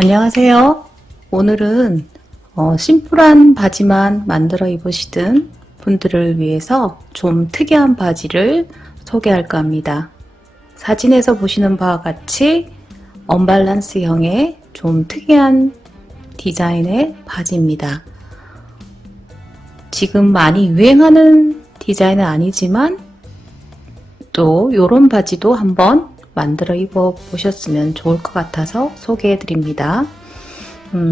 안녕하세요. 오늘은 심플한 바지만 만들어 입으시던 분들을 위해서 좀 특이한 바지를 소개할까 합니다. 사진에서 보시는 바와 같이 언밸런스형의 좀 특이한 디자인의 바지입니다. 지금 많이 유행하는 디자인은 아니지만 또 이런 바지도 한번 만들어 입어 보셨으면 좋을 것 같아서 소개해 드립니다.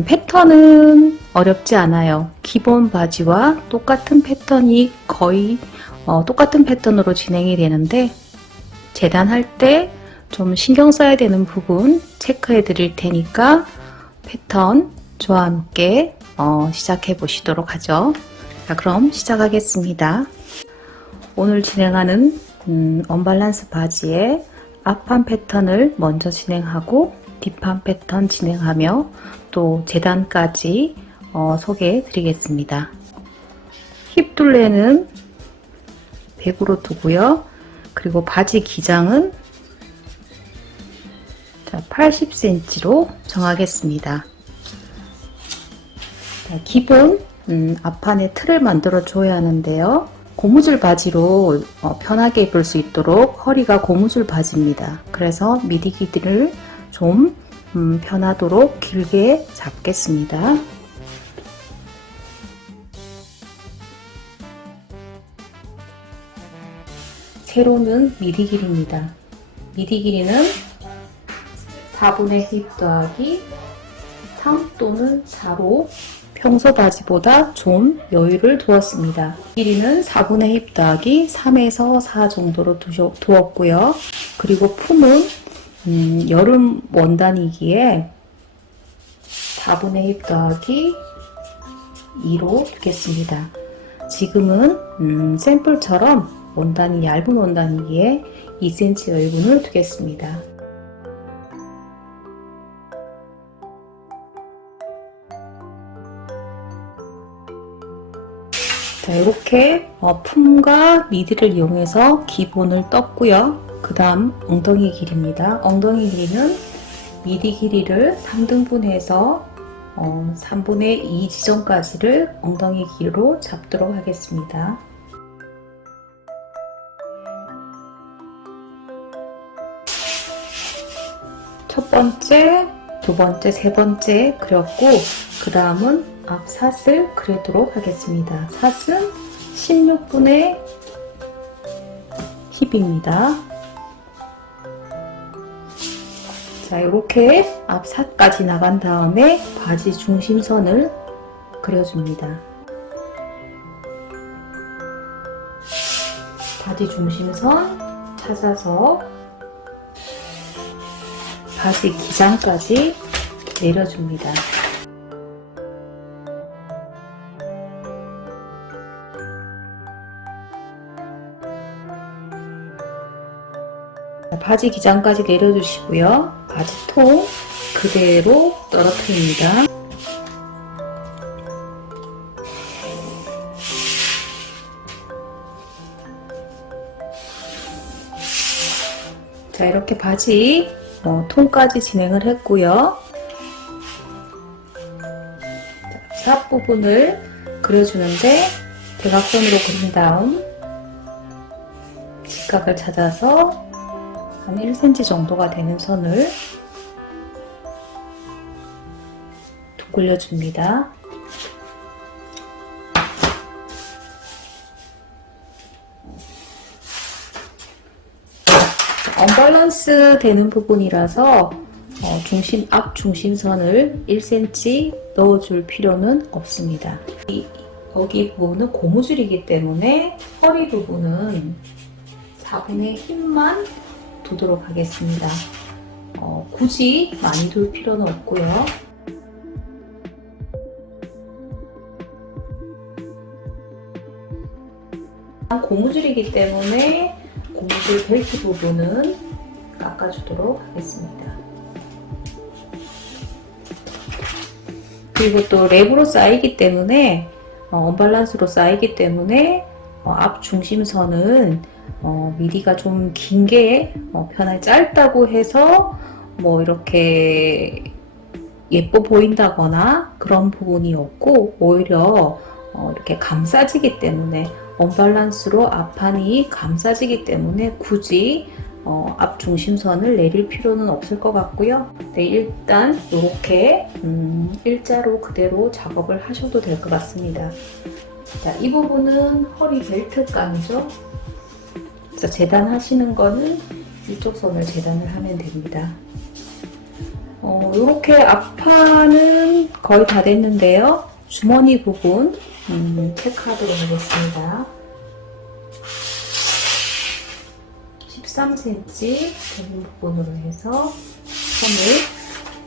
패턴은 어렵지 않아요. 기본 바지와 똑같은 패턴이 거의 똑같은 패턴으로 진행이 되는데 재단할 때 좀 신경 써야 되는 부분 체크해 드릴 테니까 패턴 저와 함께 시작해 보시도록 하죠. 자, 그럼 시작하겠습니다. 오늘 진행하는 언밸런스 바지의 앞판 패턴을 먼저 진행하고 뒷판 패턴 진행하며 또 재단까지 소개해 드리겠습니다. 힙 둘레는 100으로 두고요. 그리고 바지 기장은 80cm로 정하겠습니다. 기본 앞판에 틀을 만들어 줘야 하는데요. 고무줄 바지로 편하게 입을 수 있도록 허리가 고무줄 바지입니다. 그래서 미디 길이를 좀 편하도록 길게 잡겠습니다. 세로는 미디 길이입니다. 미디 길이는 4분의 1 더하기 3 또는 4로 평소 바지보다 좀 여유를 두었습니다. 길이는 4분의 1 더하기 3에서 4 정도로 두었고요. 그리고 품은 여름 원단이기에 4분의 1 더하기 2로 두겠습니다. 지금은 샘플처럼 원단이 얇은 원단이기에 2cm 여유분을 두겠습니다. 자, 이렇게 품과 미디를 이용해서 기본을 떴고요. 그 다음 엉덩이 길이입니다. 엉덩이 길이는 미디 길이를 3등분해서 3분의 2 지점까지를 엉덩이 길이로 잡도록 하겠습니다. 첫 번째, 두 번째, 세 번째 그렸고 그 다음은 앞 사슬 그리도록 하겠습니다. 사슬은 16분의 힙입니다. 자, 이렇게 앞 사까지 나간 다음에 바지 중심선을 그려줍니다. 바지 중심선 찾아서 바지 기장까지 내려줍니다. 바지 기장까지 내려주시고요. 바지통 그대로 떨어뜨립니다. 자, 이렇게 바지 통까지 진행을 했고요. 자, 앞부분을 그려주는데 대각선으로 그린 다음 직각을 찾아서 한 1cm 정도가 되는 선을 그려줍니다. 언밸런스 되는 부분이라서 앞 중심선을 1cm 넣어줄 필요는 없습니다. 여기 부분은 고무줄이기 때문에 허리 부분은 4분의 1만 두도록 하겠습니다. 굳이 많이 둘 필요는 없고요. 고무줄이기 때문에 고무줄 벨트 부분은 깎아주도록 하겠습니다. 그리고 또 랩으로 쌓이기 때문에 언밸런스로 쌓이기 때문에 앞 중심선은 미디가 좀 긴 게 편하게 짧다고 해서 뭐 이렇게 예뻐 보인다거나 그런 부분이 없고 오히려 이렇게 감싸지기 때문에 언밸런스로 앞판이 감싸지기 때문에 굳이 앞 중심선을 내릴 필요는 없을 것 같고요. 네, 일단 이렇게 일자로 그대로 작업을 하셔도 될 것 같습니다. 자, 이 부분은 허리 벨트감이죠. 그래서 재단하시는 거는 이쪽 선을 재단을 하면 됩니다. 이렇게 앞판은 거의 다 됐는데요. 주머니 부분 체크하도록 하겠습니다. 13cm 부분 부분으로 해서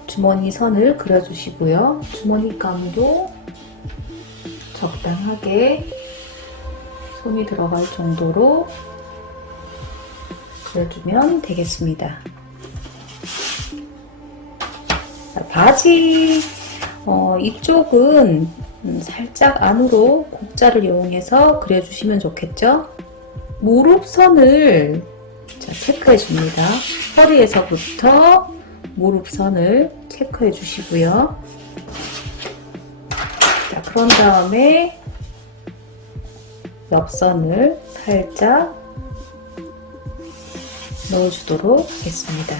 주머니 선을 그려주시고요. 주머니감도 적당하게 솜이 들어갈 정도로 그려주면 되겠습니다. 자, 바지 이쪽은 살짝 안으로 곡자를 이용해서 그려주시면 좋겠죠? 무릎선을 체크해 줍니다. 허리에서부터 무릎선을 체크해 주시고요. 자, 그런 다음에 옆선을 살짝 넣어주도록 하겠습니다.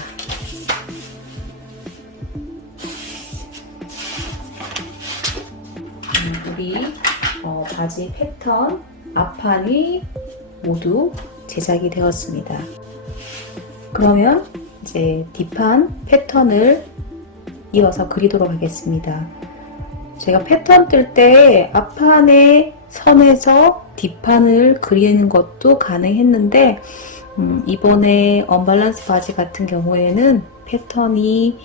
우리 바지 패턴 앞판이 모두 제작이 되었습니다. 그러면 이제 뒷판 패턴을 이어서 그리도록 하겠습니다. 제가 패턴 뜰 때 앞판의 선에서 뒷판을 그리는 것도 가능했는데 이번에 언밸런스 바지 같은 경우에는 패턴이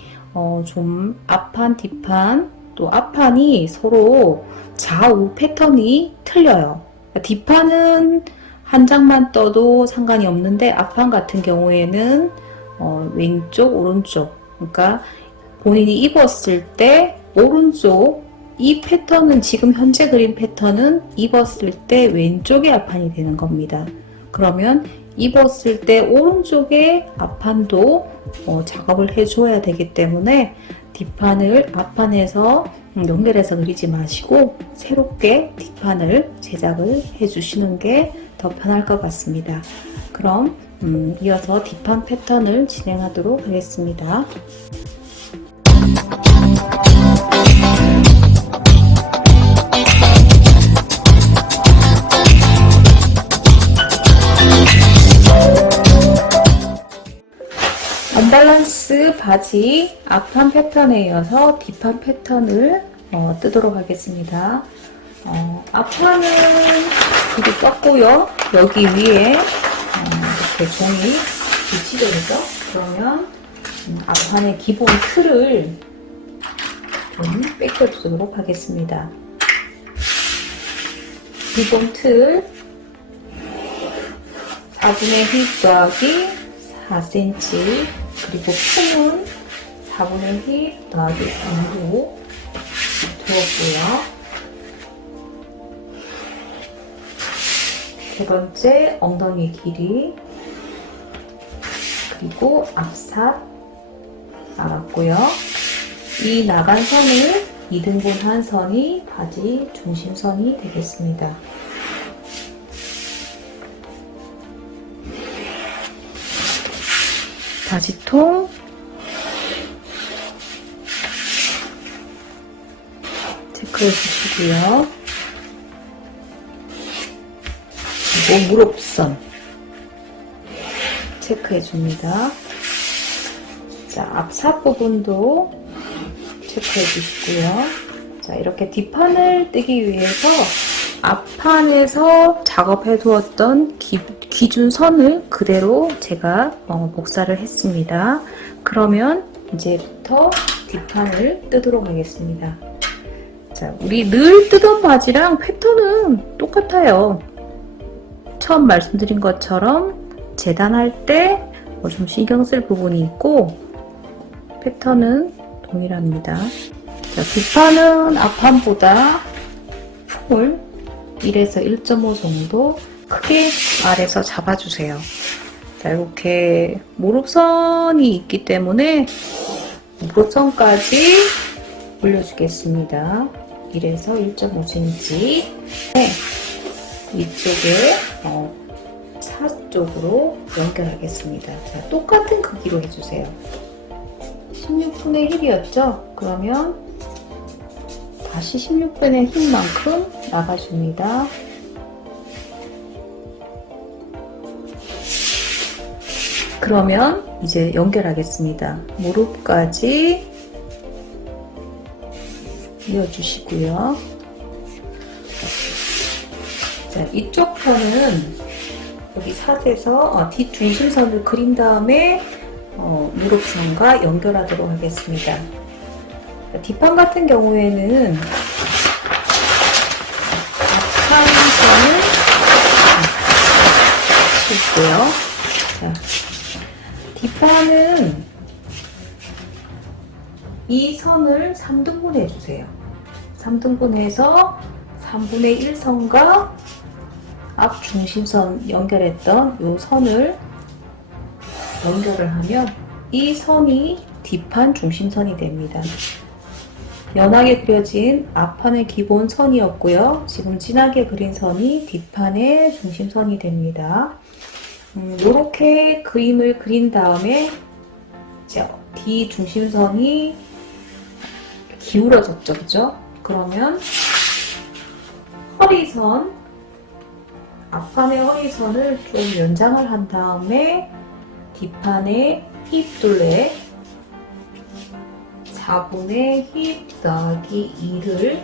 좀 앞판, 뒷판 또 앞판이 서로 좌우 패턴이 틀려요. 뒷판은 한 장만 떠도 상관이 없는데 앞판 같은 경우에는 왼쪽, 오른쪽 그러니까 본인이 입었을 때 오른쪽 이 패턴은 지금 현재 그린 패턴은 입었을 때 왼쪽의 앞판이 되는 겁니다. 그러면 입었을 때 오른쪽의 앞판도 작업을 해줘야 되기 때문에 뒷판을 앞판에서 연결해서 그리지 마시고 새롭게 뒷판을 제작을 해주시는 게 더 편할 것 같습니다. 그럼 이어서 뒷판 패턴을 진행하도록 하겠습니다. 언밸런스 바지 앞판 패턴에 이어서 뒷판 패턴을 뜨도록 하겠습니다. 앞판은 이렇게 떴고요. 여기 위에 이렇게 종이 비치게 되죠. 그러면 앞판의 기본 틀을 좀 뺏겨주도록 하겠습니다. 기본 틀 4분의 1 더하기 4cm 그리고 품은 4분의 1 더하기 3로 두었고요. 세 번째 엉덩이 길이 그리고 앞삽 나갔고요. 이 나간 선을 2등분한 선이 바지 중심선이 되겠습니다. 바지통 체크해 주시고요. 그리고 무릎선 체크해 줍니다. 자, 앞삽 부분도 체크해 주시고요. 자, 이렇게 뒷판을 뜨기 위해서 앞판에서 작업해 두었던 기준선을 그대로 제가 복사를 했습니다. 그러면 이제부터 뒷판을 뜨도록 하겠습니다. 자, 우리 늘 뜨던 바지랑 패턴은 똑같아요. 처음 말씀드린 것처럼 재단할 때 좀 신경 쓸 부분이 있고 패턴은 동일합니다. 자, 뒷판은 앞판보다 품을 1에서 1.5 정도 크게 아래서 잡아주세요. 자, 이렇게 무릎선이 있기 때문에 무릎선까지 올려주겠습니다. 1에서 1.5cm. 네, 이쪽에 사 쪽으로 연결하겠습니다. 자, 똑같은 크기로 해주세요. 16분의 1이었죠? 그러면 다시 16분의 1만큼 나가줍니다. 그러면 이제 연결하겠습니다. 무릎까지 이어주시고요. 자, 이쪽 편은 여기 사대에서 뒷중심선을 그린 다음에 무릎선과 연결하도록 하겠습니다. 자, 뒷판 같은 경우에는 앞판 선을 칠게요. 자, 뒷판은 이 선을 3등분 해주세요. 3등분 해서 3분의 1선과 앞 중심선 연결했던 이 선을 연결을 하면 이 선이 뒷판 중심선이 됩니다. 연하게 그려진 앞판의 기본 선이었고요. 지금 진하게 그린 선이 뒷판의 중심선이 됩니다. 이렇게 그림을 그린 다음에 뒤 중심선이 기울어졌죠, 그죠? 그러면 허리선, 앞판의 허리선을 좀 연장을 한 다음에 뒷판의 힙둘레 4분의 힙 더하기 2를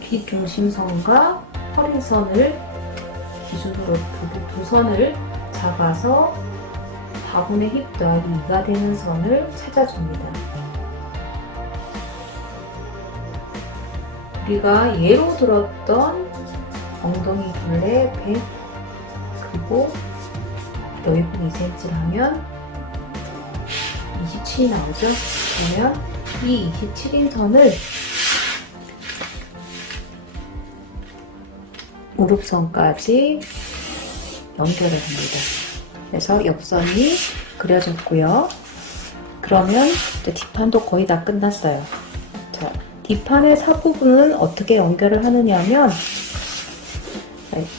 뒷중심선과 허리선을 기준으로 두 선을 잡아서 4분의 힙 더하기 2가 되는 선을 찾아줍니다. 우리가 예로 들었던 엉덩이 둘레 100 그리고 넓이는 2cm를 하면 27이 나오죠? 그러면 이 27인 선을 무릎선까지 연결을 합니다. 그래서 옆선이 그려졌고요. 그러면 이제 뒷판도 거의 다 끝났어요. 자, 뒷판의 사부분은 어떻게 연결을 하느냐 하면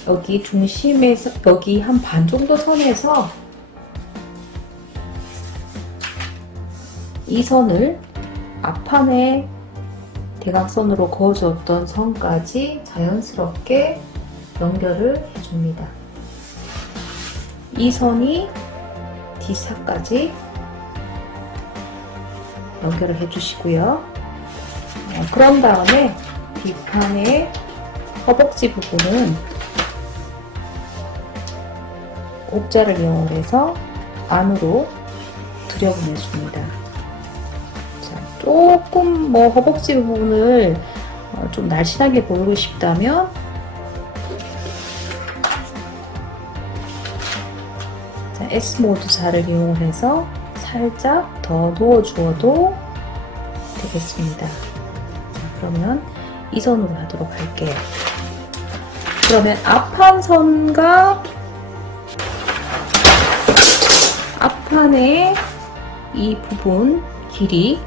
여기 중심에서 여기 한 반 정도 선에서 이 선을 앞판에 대각선으로 그어주었던 선까지 자연스럽게 연결을 해줍니다. 이 선이 뒷사까지 연결을 해주시고요. 그런 다음에 뒷판의 허벅지 부분은 옥자를 이용해서 안으로 들여보내줍니다. 자, 조금 허벅지 부분을 좀 날씬하게 보이고 싶다면 S모드 자를 이용해서 살짝 더 놓아주어도 되겠습니다. 자, 그러면 이 선으로 하도록 할게요. 그러면 앞판 선과 앞판의 이 부분 길이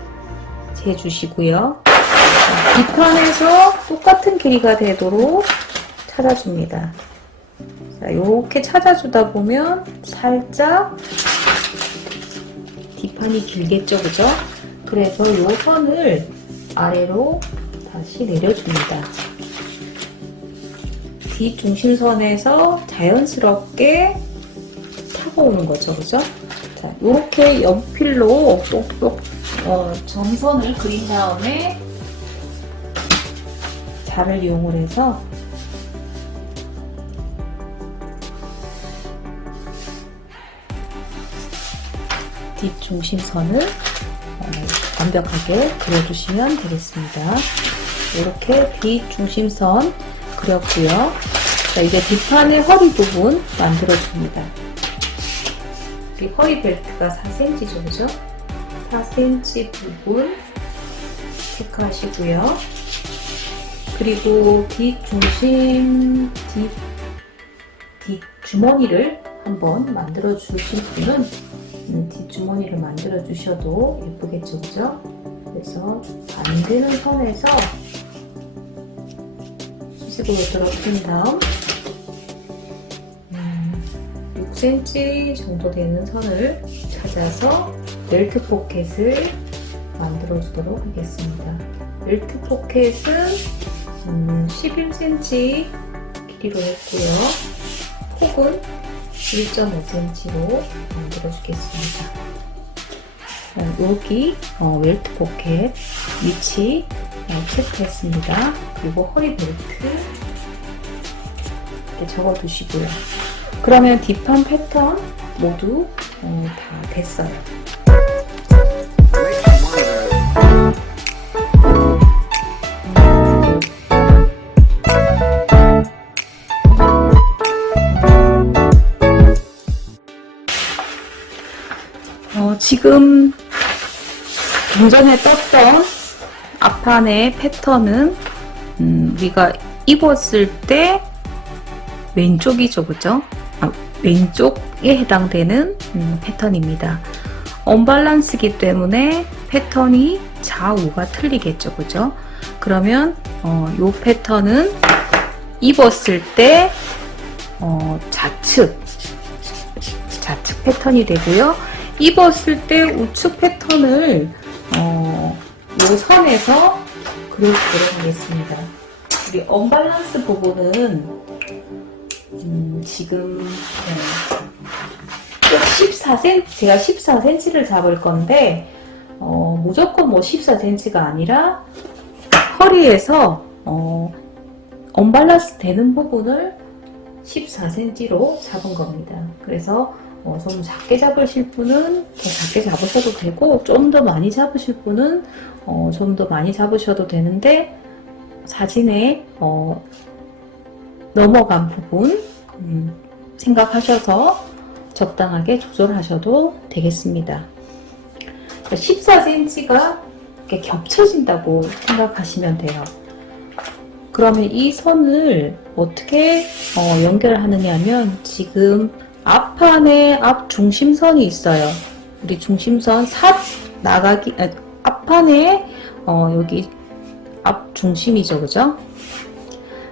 재주시고요. 뒷판에서 똑같은 길이가 되도록 찾아줍니다. 자, 이렇게 찾아주다 보면 살짝 뒷판이 길겠죠, 그죠? 그래서 이 선을 아래로 다시 내려줍니다. 뒷중심선에서 자연스럽게 타고 오는 거죠, 그죠? 자, 이렇게 연필로 똑똑 점선을 그린 다음에 자를 이용을 해서 뒷중심선을 완벽하게 그려주시면 되겠습니다. 이렇게 뒷중심선 그렸고요. 자, 이제 뒷판의 허리 부분 만들어줍니다. 이 허리 벨트가 4cm죠, 그죠? 4cm 부분 체크하시고요. 그리고 뒷중심, 뒷주머니를 한번 만들어 주실 분은 뒷주머니를 만들어 주셔도 예쁘겠죠, 그죠? 그래서 반되는 선에서 수직으로 떨어뜨린 다음 6cm 정도 되는 선을 찾아서 벨트 포켓을 만들어 주도록 하겠습니다. 벨트 포켓은 11cm 길이로 했고요. 폭은 1.5cm로 만들어 주겠습니다. 여기 벨트 포켓 위치 체크했습니다. 그리고 허리 벨트 이렇게 적어 두시고요. 그러면 뒷판 패턴 모두 다 됐어요. 지금 좀 전에 떴던 앞판의 패턴은 우리가 입었을 때 왼쪽이죠, 그죠? 왼쪽에 해당되는 패턴입니다. 언밸런스이기 때문에 패턴이 좌우가 틀리겠죠, 그죠? 그러면 이 패턴은 입었을 때 좌측 패턴이 되고요. 입었을 때 우측 패턴을 이 선에서 그려보도록 하겠습니다. 우리 언밸런스 부분은 지금 꼭 14cm, 제가 14cm를 잡을 건데 무조건 뭐 14cm가 아니라 허리에서 언밸런스 되는 부분을 14cm로 잡은 겁니다. 그래서 좀 작게 잡으실 분은 더 작게 잡으셔도 되고 좀 더 많이 잡으실 분은 좀 더 많이 잡으셔도 되는데 사진에 넘어간 부분 생각하셔서 적당하게 조절하셔도 되겠습니다. 14cm가 이렇게 겹쳐진다고 생각하시면 돼요. 그러면 이 선을 어떻게 연결하느냐 하면 지금 앞판에 앞 중심선이 있어요. 우리 중심선 삿 나가기 앞판에 여기 앞 중심이죠, 그죠?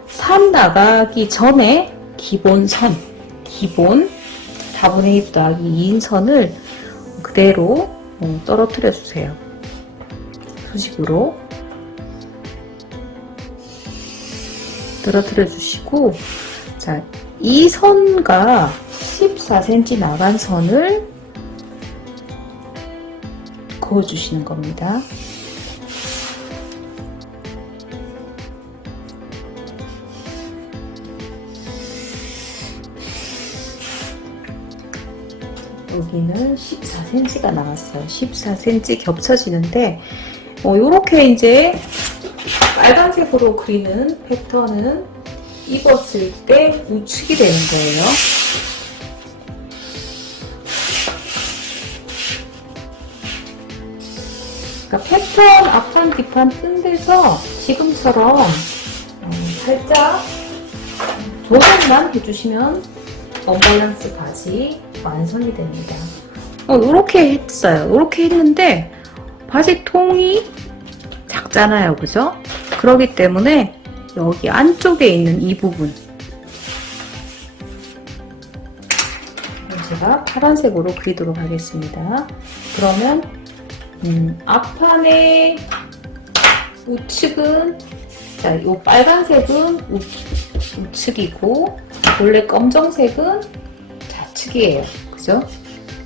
삿 나가기 전에 기본선, 기본 4분의 1 더하기 2인 선을 그대로 떨어뜨려 주세요. 수직으로 떨어뜨려 주시고, 자, 이 선과 14cm 나간 선을 그어 주시는 겁니다. 여기는 14cm가 나왔어요. 14cm 겹쳐지는데 요렇게 이제 빨간색으로 그리는 패턴은 입었을 때 우측이 되는 거예요. 그러니까 패턴 앞판 뒷판 뜬 데서 지금처럼 살짝 조정만 해주시면 언밸런스 바지 완성이 됩니다. 이렇게 했어요. 이렇게 했는데 바지 통이 작잖아요, 그죠? 그렇기 때문에 여기 안쪽에 있는 이 부분 제가 파란색으로 그리도록 하겠습니다. 그러면 앞판의 우측은, 자, 이 빨간색은 우측이고 원래 검정색은 좌측이에요, 그죠?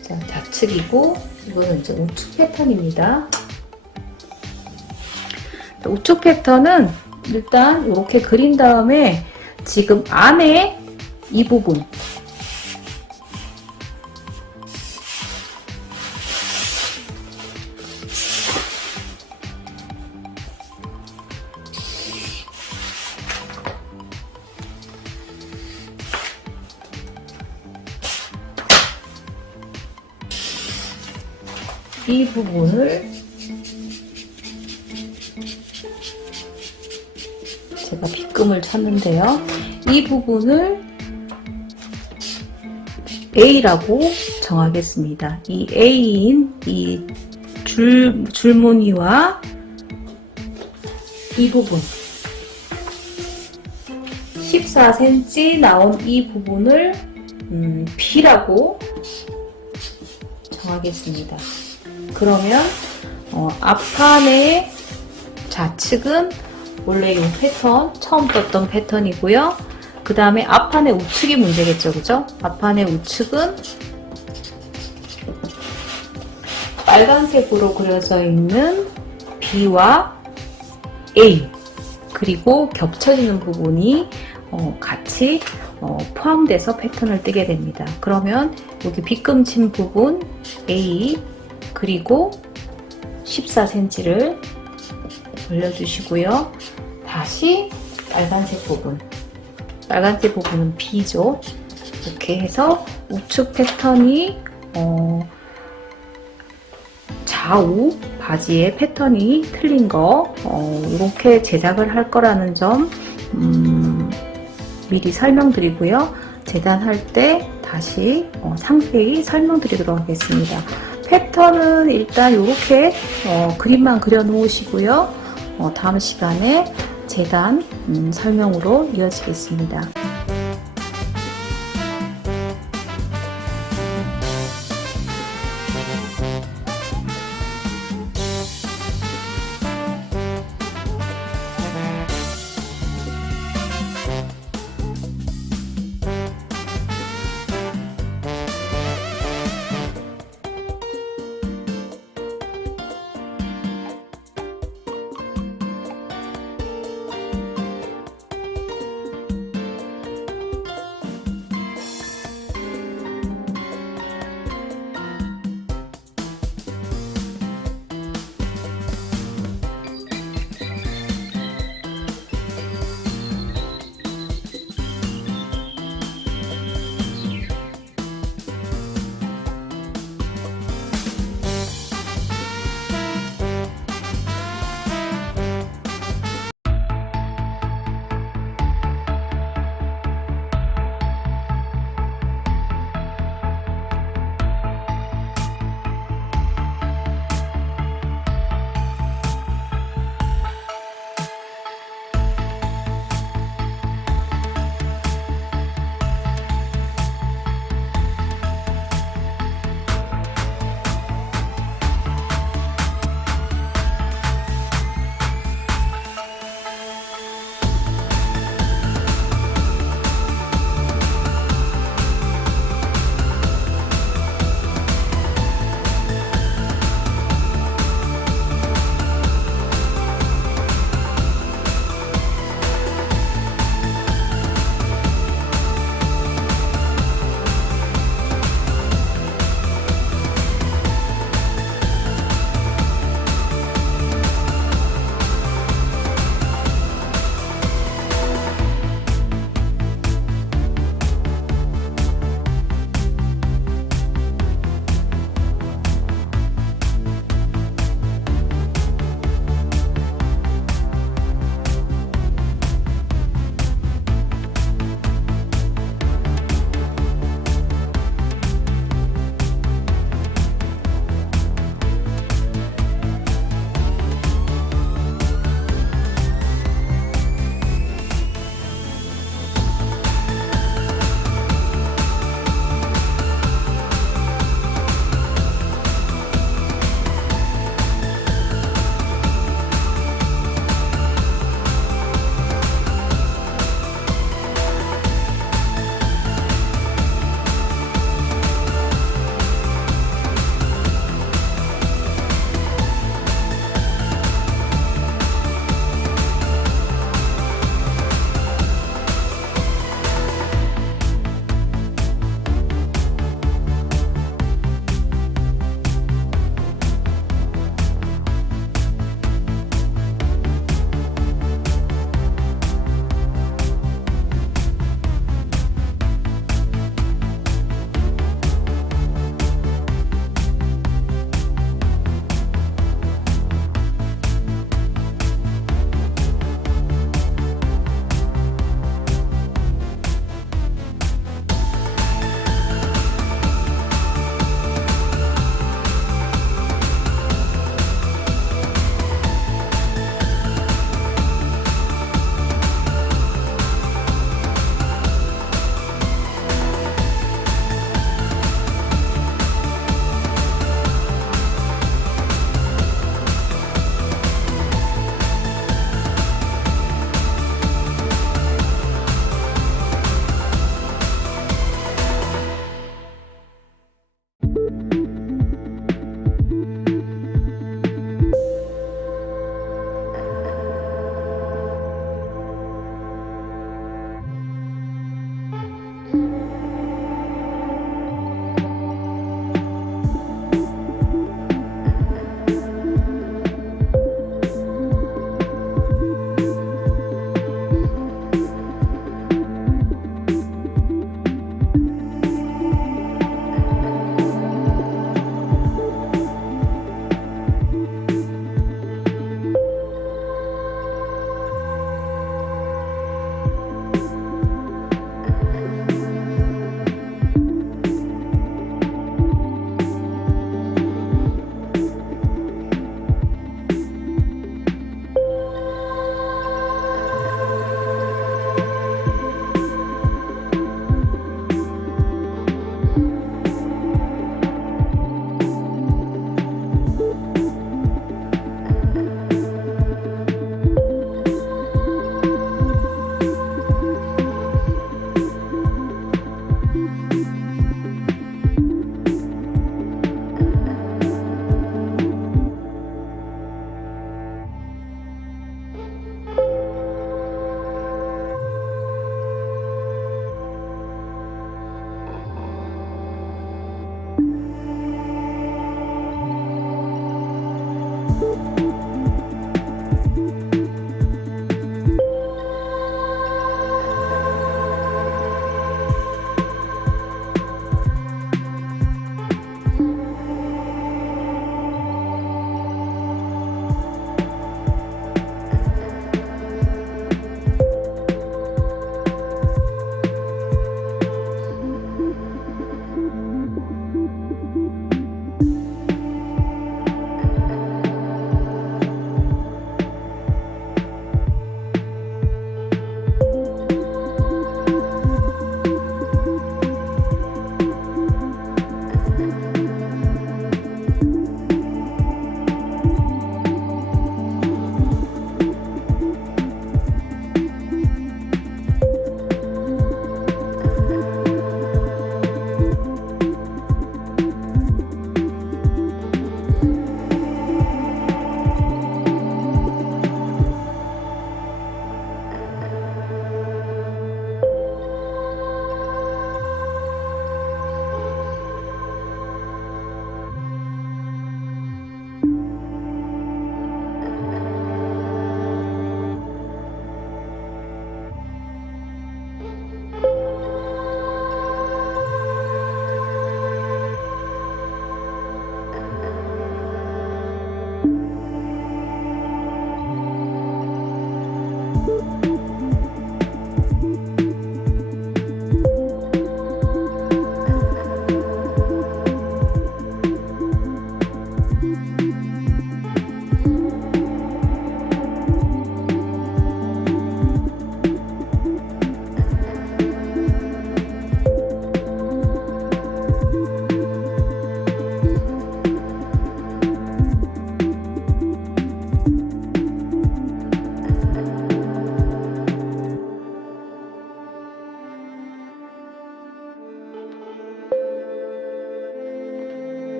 자, 좌측이고 이거는 이제 우측 패턴입니다. 우측 패턴은 일단 이렇게 그린 다음에 지금 안에 이 부분 이 부분을 제가 빗금을 쳤는데요. 이 부분을 A라고 정하겠습니다. 이 A인 이 줄무늬와 이 부분 14cm 나온 이 부분을 B라고 정하겠습니다. 그러면 앞판의 좌측은 원래 이 패턴, 처음 떴던 패턴이고요. 그 다음에 앞판의 우측이 문제겠죠, 그죠? 앞판의 우측은 빨간색으로 그려져 있는 B와 A, 그리고 겹쳐지는 부분이 같이 포함돼서 패턴을 뜨게 됩니다. 그러면 여기 빗금친 부분 A, 그리고 14cm를 올려주시고요. 다시 빨간색 부분은 B죠. 이렇게 해서 우측 패턴이 좌우 바지의 패턴이 틀린 거 이렇게 제작을 할 거라는 점 미리 설명드리고요. 재단할 때 다시 상세히 설명드리도록 하겠습니다. 패턴은 일단 이렇게 그림만 그려 놓으시고요. 다음 시간에 재단 설명으로 이어지겠습니다.